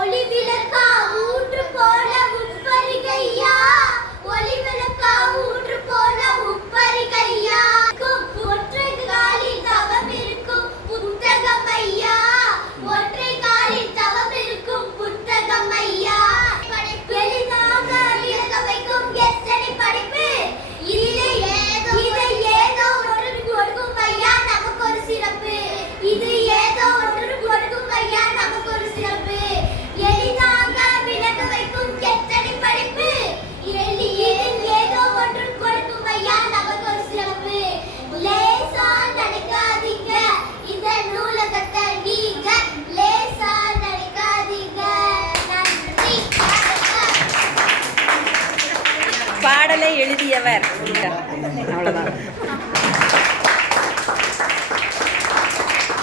Oli bile பாடலை எழுதியவர். அவ்வளோதான்